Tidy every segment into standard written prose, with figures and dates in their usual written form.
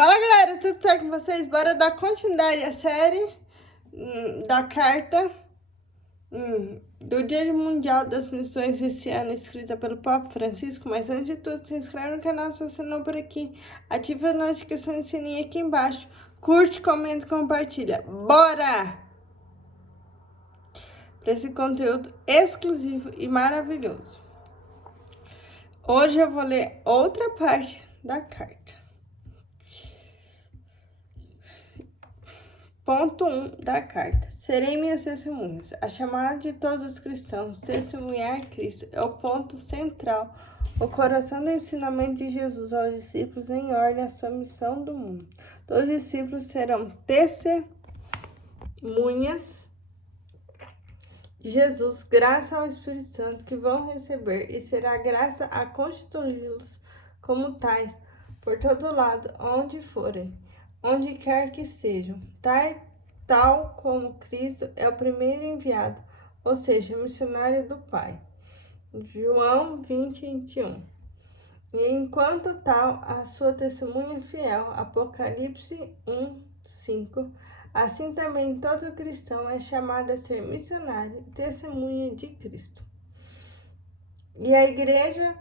Fala galera, tudo certo com vocês? Bora dar continuidade à série da carta do Dia Mundial das Missões esse ano, escrita pelo Papa Francisco. Mas antes de tudo, se inscreve no canal se você não é por aqui, ativa a notificação e sininho aqui embaixo, curte, comenta e compartilha. Bora para esse conteúdo exclusivo e maravilhoso. Hoje eu vou ler outra parte da carta. Ponto 1 da carta. Serei minhas testemunhas. A chamada de todos os cristãos, testemunhar Cristo, é o ponto central, o coração do ensinamento de Jesus aos discípulos em ordem à sua missão do mundo. Todos os discípulos serão testemunhas de Jesus, graças ao Espírito Santo que vão receber, e será graça a constituí-los como tais por todo lado, onde forem. Onde quer que sejam, tal como Cristo é o primeiro enviado, ou seja, missionário do Pai. João 20, 21. E enquanto tal, a sua testemunha fiel, Apocalipse 1, 5. Assim também todo cristão é chamado a ser missionário e testemunha de Cristo. E a igreja,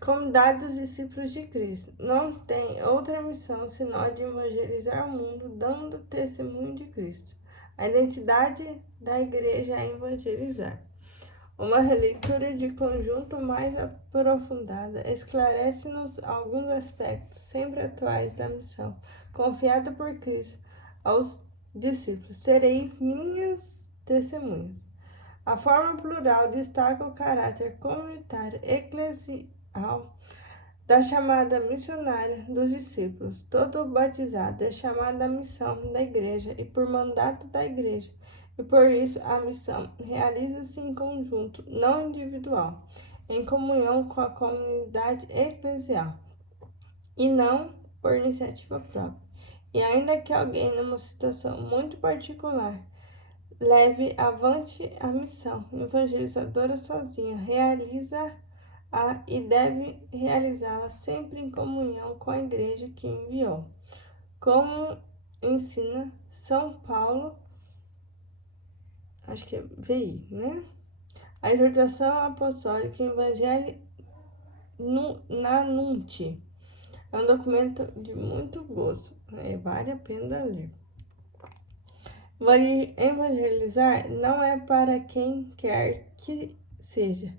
comunidade dos discípulos de Cristo, não tem outra missão senão a de evangelizar o mundo, dando testemunho de Cristo. A identidade da igreja é evangelizar. Uma releitura de conjunto mais aprofundada esclarece-nos alguns aspectos sempre atuais da missão confiada por Cristo aos discípulos. Sereis minhas testemunhas. A forma plural destaca o caráter comunitário eclesial da chamada missionária dos discípulos. Todo batizado é chamado à missão da igreja e por mandato da igreja, e por isso a missão realiza-se em conjunto, não individual, em comunhão com a comunidade eclesial, e não por iniciativa própria. E ainda que alguém, numa situação muito particular, leve avante a missão evangelizadora sozinha, realiza-a e deve realizá-la sempre em comunhão com a igreja que enviou. Como ensina São Paulo, acho que é VI, né? A exortação apostólica Evangelii Nunti é um documento de muito gosto, vale a pena ler. Evangelizar não é para quem quer que seja.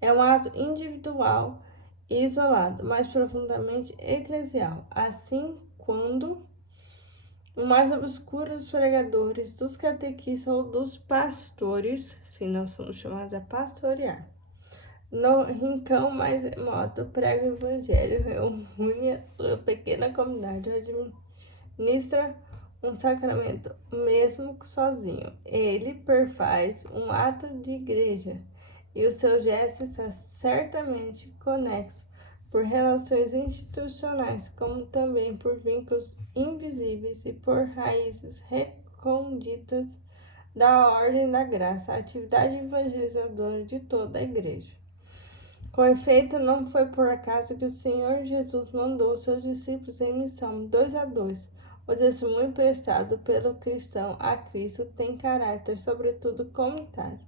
É um ato individual e isolado, mas profundamente eclesial. Assim, quando o mais obscuro dos pregadores, dos catequistas ou dos pastores, se nós somos chamados a pastorear, no rincão mais remoto, prega o evangelho, reúne a sua pequena comunidade, administra um sacramento, mesmo sozinho. Ele perfaz um ato de igreja, e o seu gesto está certamente conexo por relações institucionais, como também por vínculos invisíveis e por raízes recônditas da ordem da graça, a atividade evangelizadora de toda a igreja. Com efeito, não foi por acaso que o Senhor Jesus mandou seus discípulos em missão 2 a 2. O testemunho prestado pelo cristão a Cristo tem caráter, sobretudo, comunitário.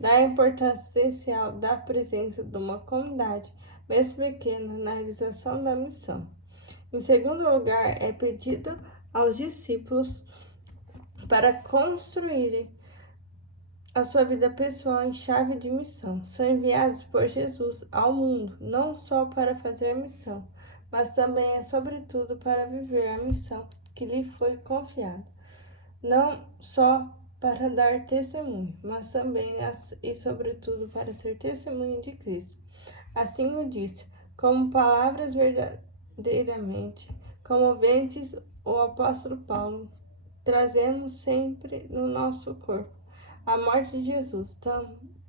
Dá a importância essencial da presença de uma comunidade, mesmo pequena, na realização da missão. Em segundo lugar, é pedido aos discípulos para construírem a sua vida pessoal em chave de missão. São enviados por Jesus ao mundo, não só para fazer a missão, mas também sobretudo, para viver a missão que lhe foi confiada. Não só para dar testemunho, mas também e sobretudo para ser testemunho de Cristo. Assim o disse, como palavras verdadeiramente comoventes, o apóstolo Paulo, trazemos sempre no nosso corpo a morte de Jesus,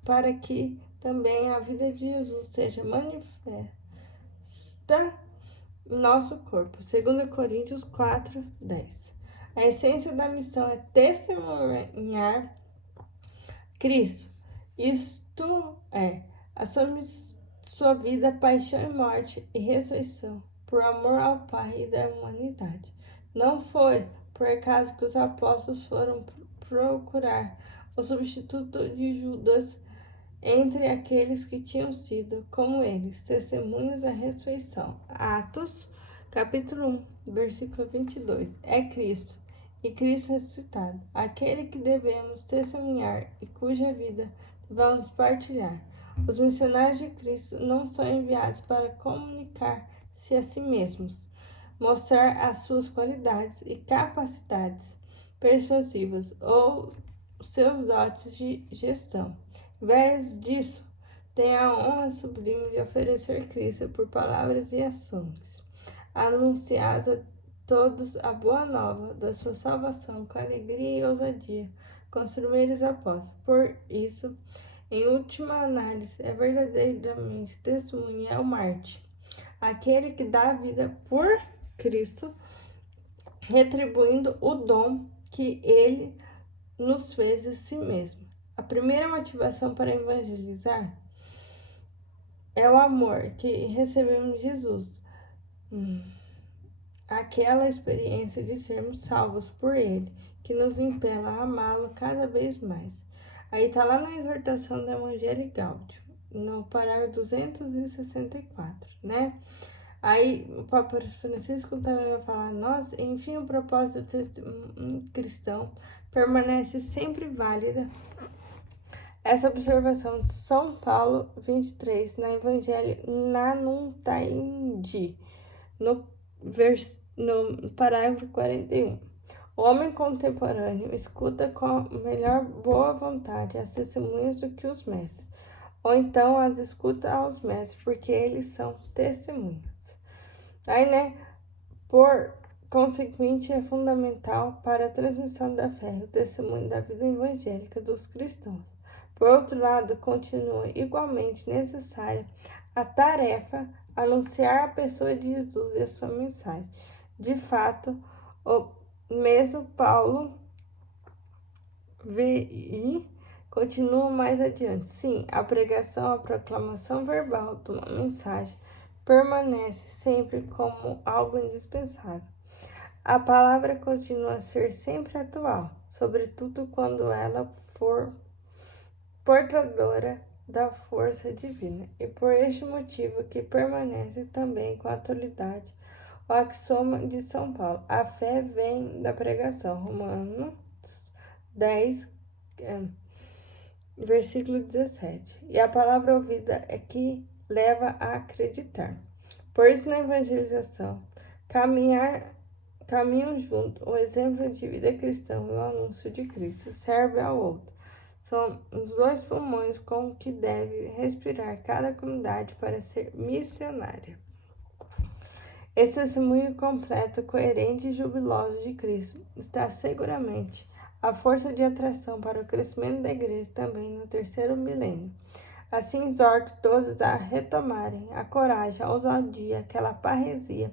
para que também a vida de Jesus seja manifesta em nosso corpo. 2 Coríntios 4, 10. A essência da missão é testemunhar Cristo, isto é, a sua vida, paixão e morte e ressurreição, por amor ao Pai e da humanidade. Não foi por acaso que os apóstolos foram procurar o substituto de Judas entre aqueles que tinham sido, como eles, testemunhas da ressurreição. Atos, capítulo 1, versículo 22. É Cristo, e Cristo ressuscitado, aquele que devemos testemunhar e cuja vida devemos partilhar. Os missionários de Cristo não são enviados para comunicar-se a si mesmos, mostrar as suas qualidades e capacidades persuasivas ou seus dotes de gestão. Em vez disso, tem a honra sublime de oferecer Cristo por palavras e ações, anunciados a todos a boa nova da sua salvação com alegria e ousadia, com os primeiros apóstolos. Por isso, em última análise, é verdadeiramente testemunha é o mártir, aquele que dá a vida por Cristo, retribuindo o dom que ele nos fez a si mesmo. A primeira motivação para evangelizar é o amor que recebemos de Jesus. Aquela experiência de sermos salvos por Ele, que nos impela a amá-lo cada vez mais. Aí está lá na exortação do Evangelho Gáudio, no parágrafo 264, né? Aí o Papa Francisco também vai falar: nós, enfim, o propósito cristão permanece sempre válida. Essa observação de São Paulo 23, na Evangelho Nanuntaindi, no parágrafo 41. O homem contemporâneo escuta com melhor boa vontade as testemunhas do que os mestres, ou então as escuta aos mestres, porque eles são testemunhas. Aí, né, por consequente, é fundamental para a transmissão da fé, o testemunho da vida evangélica dos cristãos. Por outro lado, continua igualmente necessária a tarefa anunciar a pessoa de Jesus e a sua mensagem. De fato, o mesmo Paulo continua mais adiante. Sim, a pregação, a proclamação verbal de uma mensagem permanece sempre como algo indispensável. A palavra continua a ser sempre atual, sobretudo quando ela for portadora da força divina, e por este motivo que permanece também com atualidade o axioma de São Paulo: a fé vem da pregação. Romanos 10, versículo 17. E a palavra ouvida é que leva a acreditar. Por isso, na evangelização, caminham junto o exemplo de vida cristã e o anúncio de Cristo, serve ao outro. São os dois pulmões com que deve respirar cada comunidade para ser missionária. Esse testemunho completo, coerente e jubiloso de Cristo está seguramente a força de atração para o crescimento da igreja também no terceiro milênio. Assim, exorto todos a retomarem a coragem, a ousadia, aquela parresia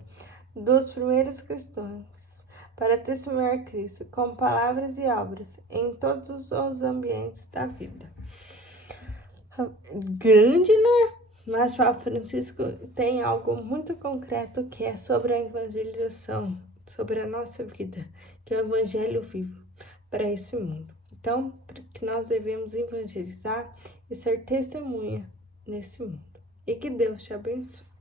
dos primeiros cristãos para testemunhar Cristo com palavras e obras em todos os ambientes da vida. Grande, né? Mas o Papa Francisco tem algo muito concreto que é sobre a evangelização, sobre a nossa vida, que é o evangelho vivo para esse mundo. Então, que nós devemos evangelizar e ser testemunha nesse mundo. E que Deus te abençoe.